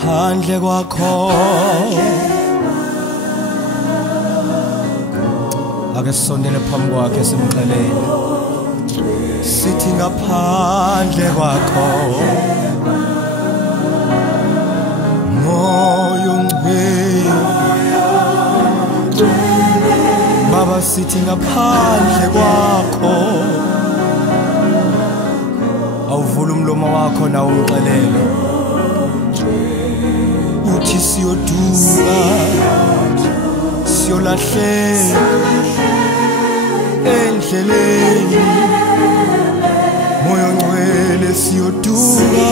ngaphandle kwakho ake sondele phambi kwakhe simxelele sithi ngaphandle kwakho moyo ngcwele Baba sithi ngaphandle kwakho awuvula umlomo wakho na umxelele uthi siyoduka siyolahleka endleleni moyo ngcwele siyoduka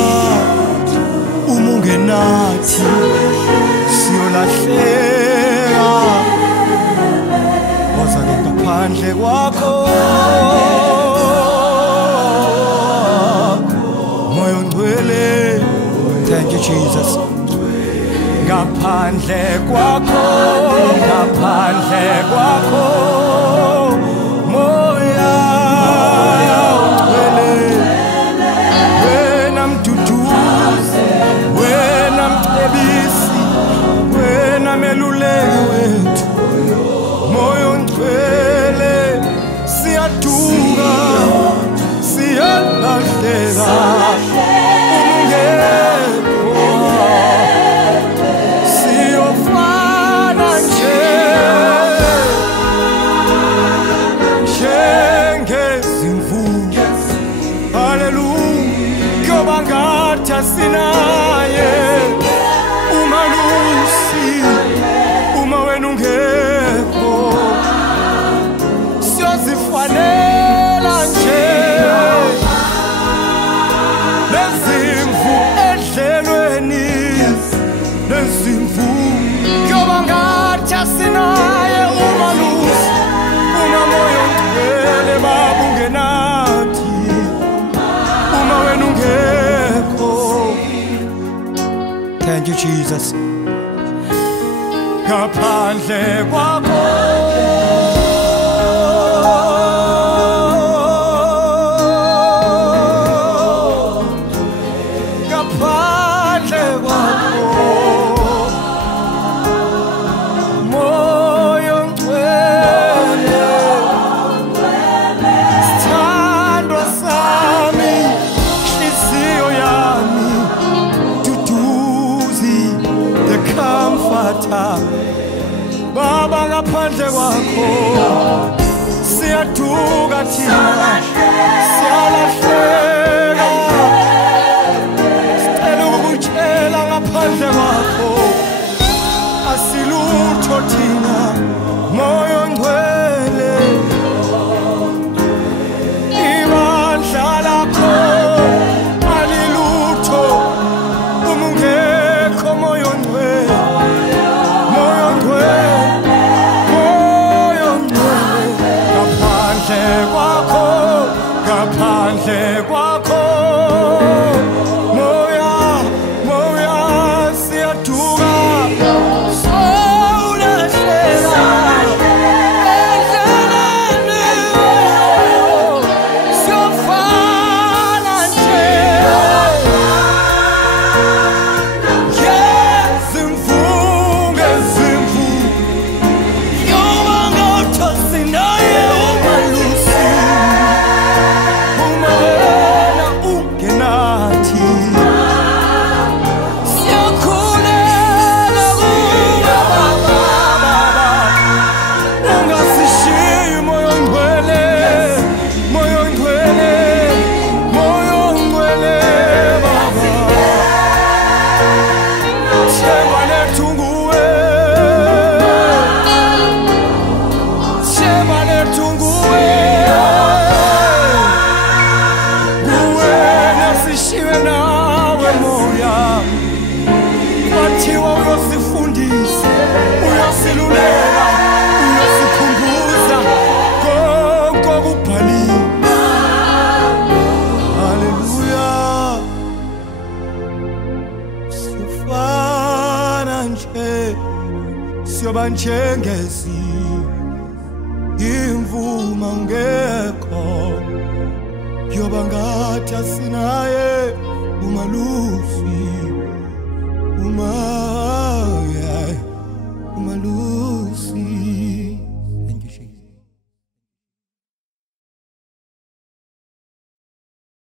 uma ungenathi siyolahleka woza ngaphandle kwakho moyo ngcwele thank you Jesus ngaphandle kwakho moya ngcwele wena mduduzi wena mcebisi wena meluleki wethu moyo ngcwele siyaduka siyalahleka sinaye umalusi uma wena ungekho siyozifanela nje lezimvu edlelweni lezimvu kuyoba ngathi asinaye umalusi uma moyo ngcwele baba ungenathi uma wena ungekho Thank you, Jesus. Ngaphandle kwakho ngaphandle kwakho moyo ngcwele sithandwa sami inhliziyo yami comforter Baba ngaphandle kwakho siyaduka thina siyalahleka sicela ukutshela ngaphandle kwakho asilutho thina moyo ngcwele ibandla lakho alilutho umungekho moyo ngcwele ngaphandle kwakho moya siyaduka sawulahleka endleleni siyofana nje ngezimvu yoba ngathi asinaye umalusi siyoba njengezi imvuma ungekho kuyoba ngathi asinaye umalusi uma